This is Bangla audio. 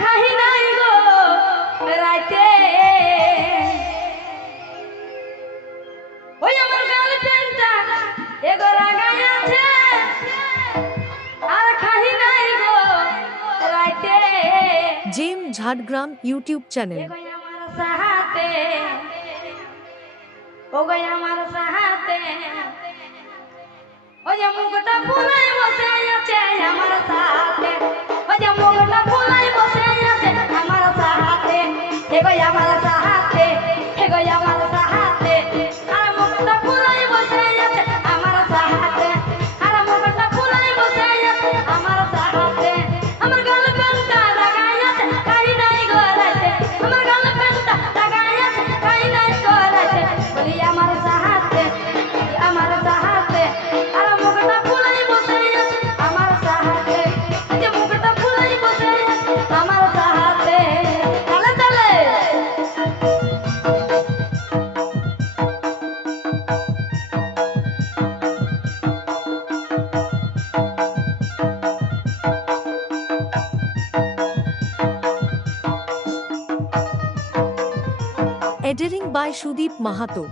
খাহি নাই গো রাইতে। ওই আমার গার্লফ্রেন্ডটা এগো রাগাই আছে। আর খাহি নাই গো রাইতে। Gem Jhargram YouTube channel. আমার সাহাতে। ও গো আমার সাহাতে। ওই মুখটা ফুলাই বসে আছে আমার আমার সাথে এগো আমার সাথে এডিটিং বাই সুদীপ মাহাতো